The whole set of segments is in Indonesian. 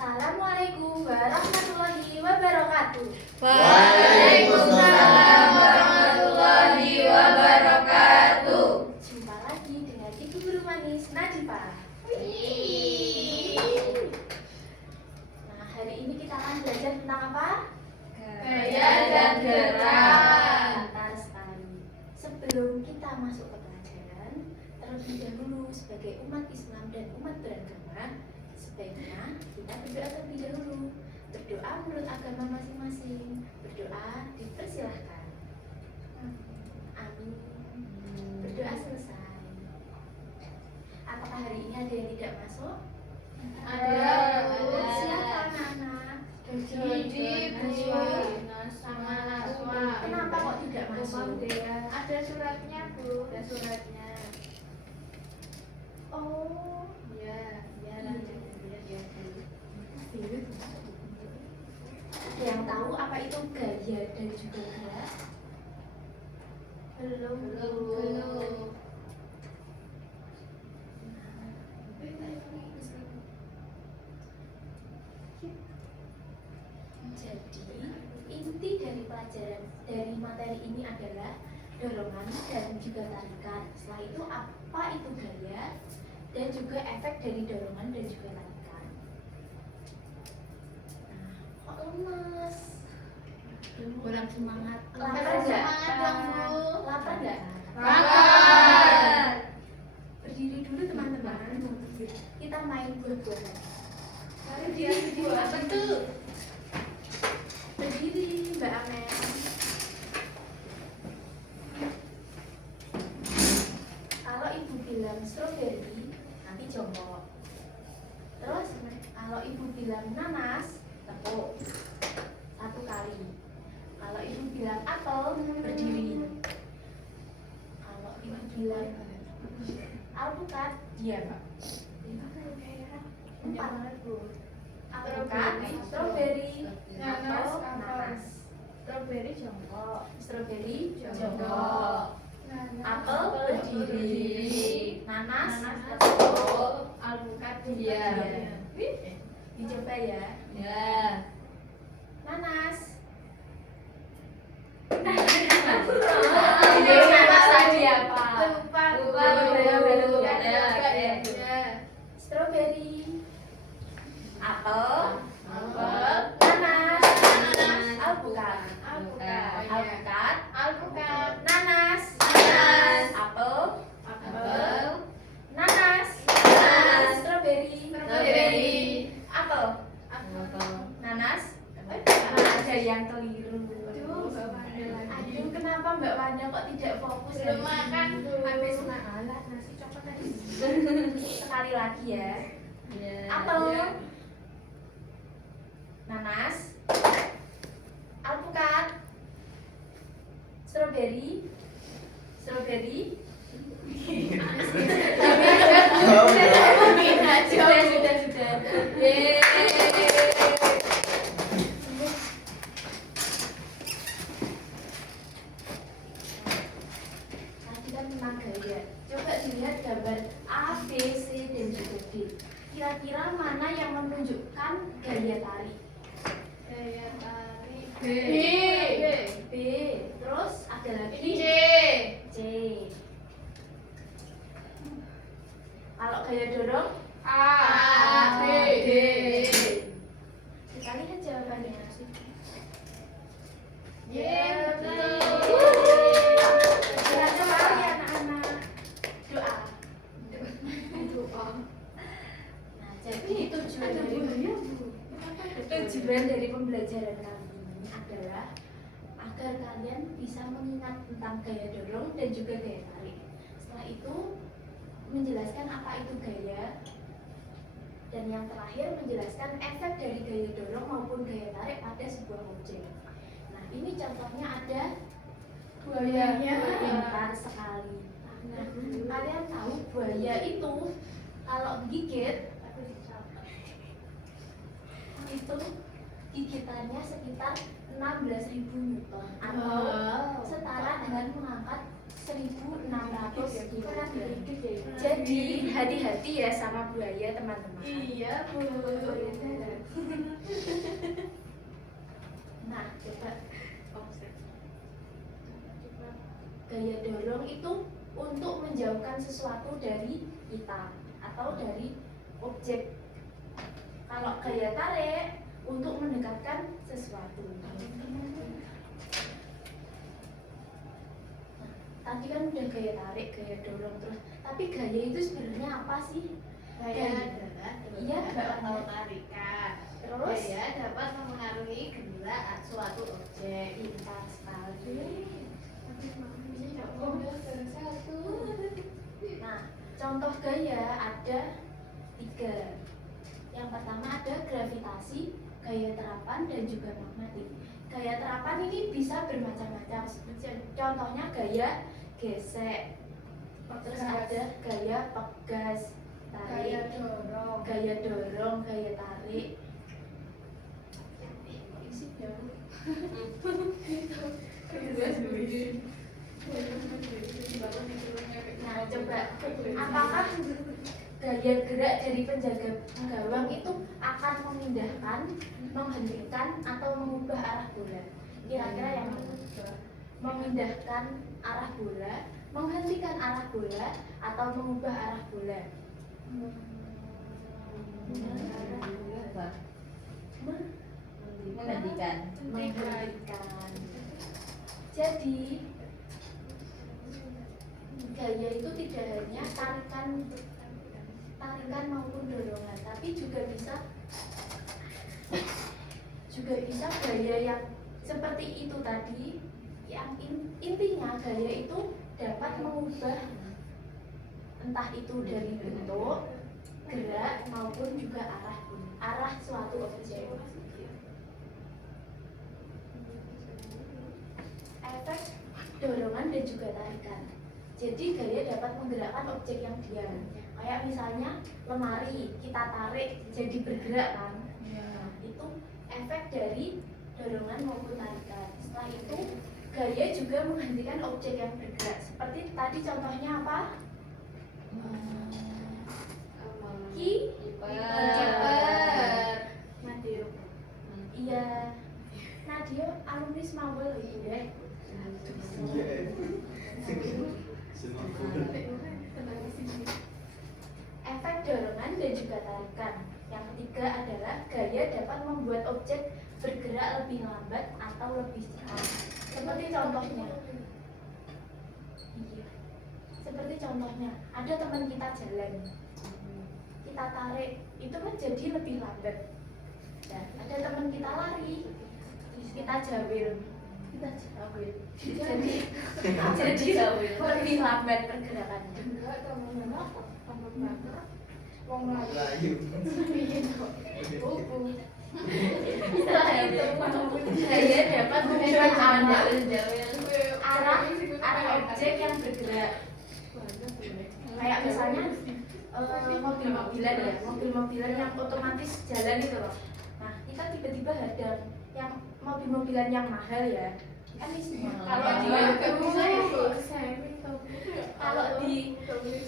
Assalamualaikum warahmatullahi wabarakatuh. Waalaikumsalam warahmatullahi wabarakatuh. Jumpa lagi dengan Ibu Guru Manis Nadifah. Nah, hari ini kita akan belajar tentang apa? Gaya dan gerak. Pintar sekali. Sebelum kita masuk ke pelajaran, terlebih dahulu sebagai umat Islam dan umat beragama, sebaiknya kita berdoa terlebih dahulu. Berdoa menurut agama masing-masing. Berdoa dipersilahkan. Amin. Berdoa selesai. Apakah hari ini ada yang tidak masuk? Ada. Siapa anak-anak? Jody, Najwa, sama Naswa. Kenapa kok tidak masuk? Ada suratnya, Bu. Ada suratnya. Oh, Ya, ya, ada yang tahu apa itu gaya dan juga gerak? Belum. Jadi, inti dari pelajaran dari materi ini adalah dorongan dan juga tarikan. Setelah itu apa itu gaya dan juga efek dari dorongan dan juga tarikan. Nah, kok lemes? Kurang semangat. Lapar nggak? Semangat dong, Bu. Lapar nggak? Lapar. Berdiri dulu teman-teman. Kita main buah-buahan. Berdiri, apa tuh? Berdiri, Mbak Amel. Kalau ibu bilang strawberry, nanti jongkok. Terus kalau ibu bilang nanas, tepuk satu kali. Kalau ibu bilang apel, berdiri. Kalau ibu bilang alpukat, diam. Empat. Alpukat, strawberry, Nanas, apel, apel. nanas. Strawberry jongkok. Strawberry, Jongkok. jongkok. Apel, berdiri. Nanas, Nanas, tepuk. Alpukat Diam. diam. Dicoba ya. Ya. Nanas. Nanas tadi apa? Lupa. Belum. Ya. Strawberry. Apel. Apel. Nanas. Nanas. Alpukat. Alpukat. Alpukat. Alpukat. Nanas. Nanas. Apel. Apel. Nanas. Nanas. Strawberry. Strawberry. Apel. Apel. Nanas. Ada yang keliru. Aduh, Aduh, kenapa Mbak Wanda kok tidak fokus? Belum makan, Bu. Habis makan nasi coklat tadi. Sekali lagi ya. Ya. Apel. Nanas. Alpukat. Strawberry. Strawberry. Sudah. Tadi kan tentang gaya. Coba dilihat gambar A, B, C, dan juga D. Kira-kira mana yang menunjukkan gaya tarik? Gaya tarik. B. B. Terus ada lagi C. C. Kalau gaya dorong A. B. D. Kita lihat jawabannya. Belajar lagi anak-anak. Doa. Nah, jadi tujuan dari pembelajaran kali ini adalah agar kalian bisa mengingat tentang gaya dorong dan juga gaya tarik. Setelah itu menjelaskan apa itu gaya, dan yang terakhir menjelaskan efek dari gaya dorong maupun gaya tarik pada sebuah objek. Nah, ini contohnya ada buayanya. Pintar sekali. Nah, kalian tahu buaya itu kalau gigit itu gigitannya sekitar 16.000 Newton atau setara dengan mengangkat 1.600 kilo. Jadi hati-hati ya sama buaya teman-teman. Iya, Bu. dorong itu untuk menjauhkan sesuatu dari kita atau dari objek. Kalau gaya tarik untuk mendekatkan sesuatu. Tadi kan udah gaya tarik, gaya dorong terus. Tapi gaya itu sebenarnya apa sih? Gaya adalah Iya, gerakan atau Mbak. tarikan. Terus Gaya dapat mempengaruhi gerak suatu objek. pintar sekali. Nah, contoh gaya ada 3. Yang pertama ada gravitasi, gaya terapan, dan juga magnetik. Gaya terapan ini bisa bermacam-macam. Contohnya gaya gesek, terus ada gaya pegas, Gaya tarik, dorong. gaya dorong, gaya tarik. Isi jauh. Nah, coba apakah gaya gerak dari penjaga gawang itu akan memindahkan, menghentikan, atau mengubah arah bola? Kira-kira yang mana? Memindahkan arah bola, menghentikan arah bola, atau mengubah arah bola? Menghentikan. Menghentikan. Jadi gaya itu tidak hanya tarikan maupun dorongan, tapi juga bisa gaya yang seperti itu tadi. Yang intinya gaya itu dapat mengubah entah itu dari bentuk, gerak maupun juga arah suatu objek. Efek dorongan dan juga tarikan. Jadi gaya dapat menggerakkan objek yang diam. Kayak misalnya lemari kita tarik jadi bergerak kan. Nah, itu efek dari dorongan maupun tarikan. Setelah itu gaya juga menghentikan objek yang bergerak. Seperti tadi contohnya apa? Kiper. Nadio. Iya. Nadio alumni Smawel ya. Efek dorongan dan juga tarikan. Yang ketiga adalah gaya dapat membuat objek bergerak lebih lambat atau lebih cepat. Seperti contohnya. Iya. Seperti contohnya, ada teman kita jalan. Kita tarik, itu kan jadi lebih lambat. Nah, ada teman kita lari, kita jawil. Jadi lebih lambat pergerakannya. Setelah itu gaya dapat mengubah arah objek yang bergerak. Kayak misalnya mobil-mobilan ya, mobil-mobilan yang otomatis jalan itu loh. Nah, kita tiba-tiba hadang yang mobil-mobilan yang mahal ya. Kan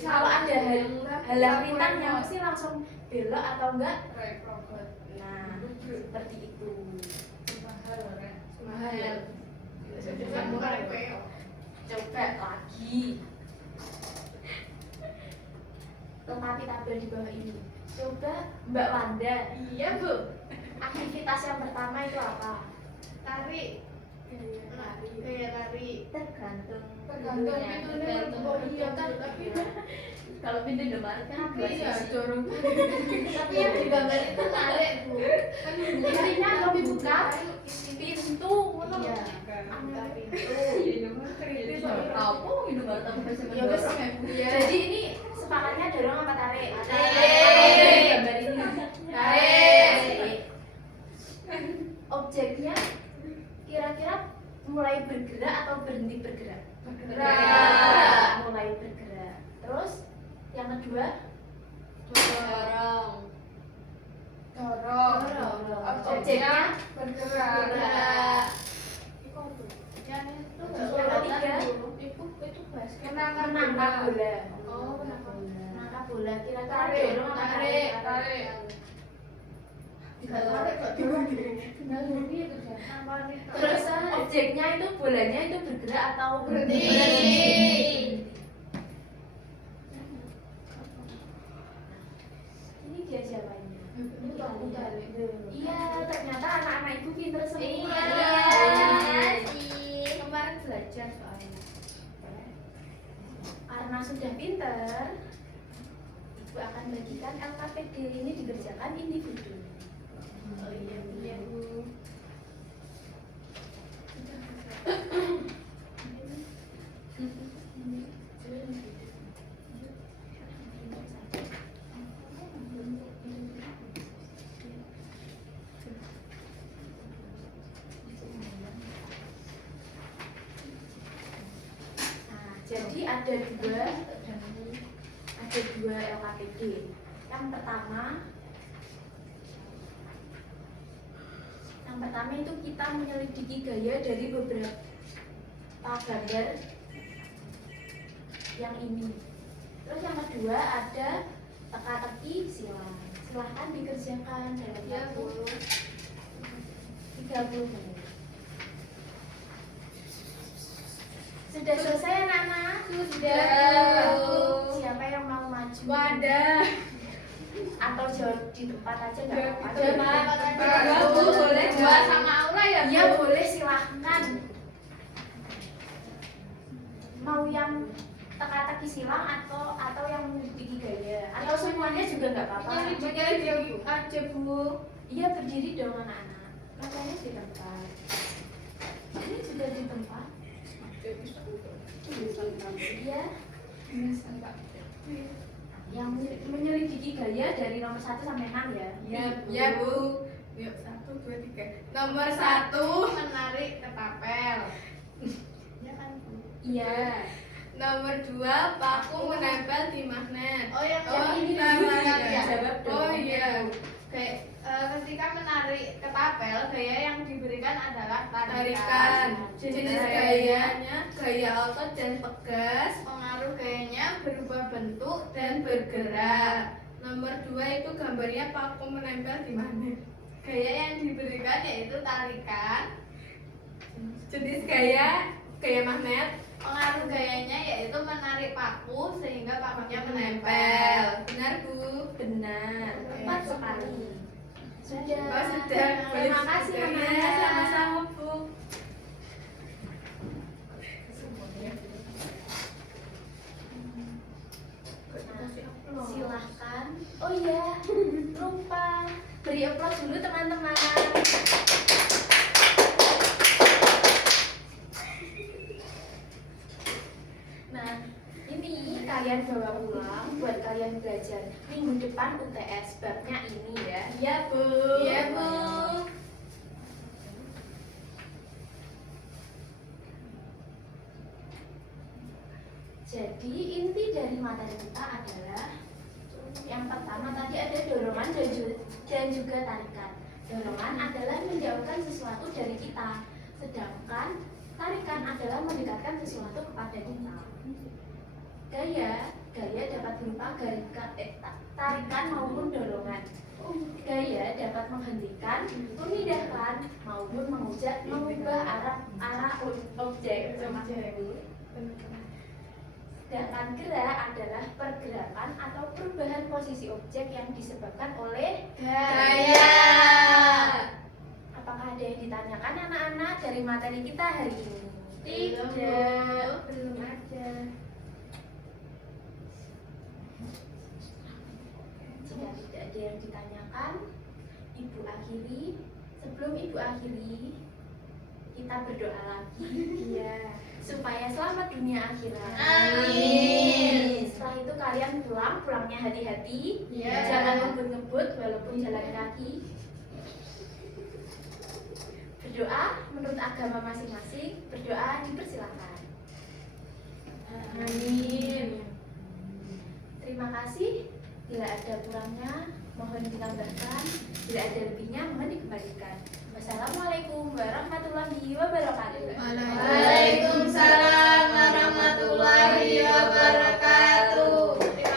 kalau ada halang rintangnya mesti langsung belok atau enggak? Nah, seperti itu. Mahal. Coba lagi. Lengkapi tabel di bawah ini. Coba Mbak Wanda. Iya, Bu. Aktivitas yang pertama itu apa? Tarik. Gaya tarik. Tergantung Tergantung Oh iya kan, tapi kalau pintu Indomaret kan dua iya sisi. dorong. Tapi yang digambar itu tarik, Bu. Kan Intinya kalau dibuka pintu, Iya. angka pintu. Apa Indomaret apa bahasa Ya wes. Iya. Jadi ini sepakatnya dorong apa tarik? Tarik. Gambar ini. Tarik. Objeknya kira-kira mulai bergerak atau berhenti bergerak? Bergerak. Mulai bergerak. Terus yang kedua Dorong. Objeknya bergerak. yang ketiga menangkap bola. Oh, menangkap Menangkap bola. Kira-kira Tarik, dorong apa tarik, tarik? tarik. Tinggal dulu ya kerja. Terus objeknya itu bolanya itu bergerak atau Berhenti. Ini dia jawabannya. Ini aku balik. Iya, ternyata anak-anak itu pinter semua. Iya. Kemarin belajar soalnya. Karena sudah pinter, Ibu akan bagikan LKPD ini dikerjakan individu. Oh iya, iya Bu. Nah, jadi ada dua LKPD. Yang pertama itu kita menyelidiki gaya dari beberapa gambar yang ini. Terus yang kedua ada teka-teki silang. Silahkan dikerjakan dalam waktu 30 menit. Sudah selesai anak-anak? Sudah. Siapa yang mau maju? Wadah. Atau jawab di tempat aja nggak apa-apa. Di tempat aja. Bu, boleh Gua jawab. sama Aura ya, Bu? Iya boleh, silahkan. Mau yang teka-teki silang atau yang menyelidiki gaya atau semuanya juga nggak apa-apa. Menyelidiki aja, Bu. Iya berdiri dong anak-anak. Makanya di tempat. Ini sudah di tempat. Iya. Yang menyelidiki gaya dari nomor 1 sampai 6 ya. Ya, Bu. Yuk, 1, 2, 3. Nomor 1 menarik ketapel. Ya kan, Bu? Iya. Nomor 2 paku menempel di magnet. Oh, yang ini ya. jawab dong. Oh iya. Kayak ketika menarik ketapel, gaya yang diberikan adalah tarikan. Jenis gayanya gaya otot dan pegas. Pengaruh gayanya berubah bentuk dan bergerak. Nomor 2 itu gambarnya paku menempel di magnet. Gaya yang diberikan yaitu tarikan. Jenis gaya magnet. Pengaruh gayanya yaitu menarik paku sehingga pakunya menempel. Benar, Bu? Benar. Tepat sekali. Sudah. Oh, sudah. Terima kasih Ya, anak-anak. sama-sama, Bu. Silahkan. Oh iya, lupa. Beri aplaus dulu teman-teman. Nah, ini kalian bawa pulang buat kalian belajar minggu depan UTS babnya ini ya. Iya, Bu. Iya, Bu. Jadi inti dari materi kita adalah yang pertama tadi ada dorongan dan juga tarikan. Dorongan adalah menjauhkan sesuatu dari kita, sedangkan tarikan adalah mendekatkan sesuatu kepada kita. Gaya dapat berupa tarikan maupun dorongan. Gaya dapat menghentikan, memindahkan maupun mengubah arah objek. Sedangkan gerak adalah pergerakan atau perubahan posisi objek yang disebabkan oleh Gaya. Apakah ada yang ditanyakan anak-anak dari materi kita hari ini? Tidak. Belum ada. Jika tidak ada yang ditanyakan, Ibu akhiri. Sebelum Ibu akhiri, kita berdoa lagi. Iya. Supaya selamat dunia akhirat. Amin. Setelah itu kalian pulangnya hati-hati. Ya. Jangan ngebut-ngebut walaupun jalan kaki. Berdoa menurut agama masing-masing. Berdoa dipersilakan. Amin. Terima kasih. Bila ada kurangnya, mohon ditambahkan. Bila ada lebihnya, mohon dikembalikan. Wassalamualaikum warahmatullahi wabarakatuh. Waalaikumsalam warahmatullahi wabarakatuh.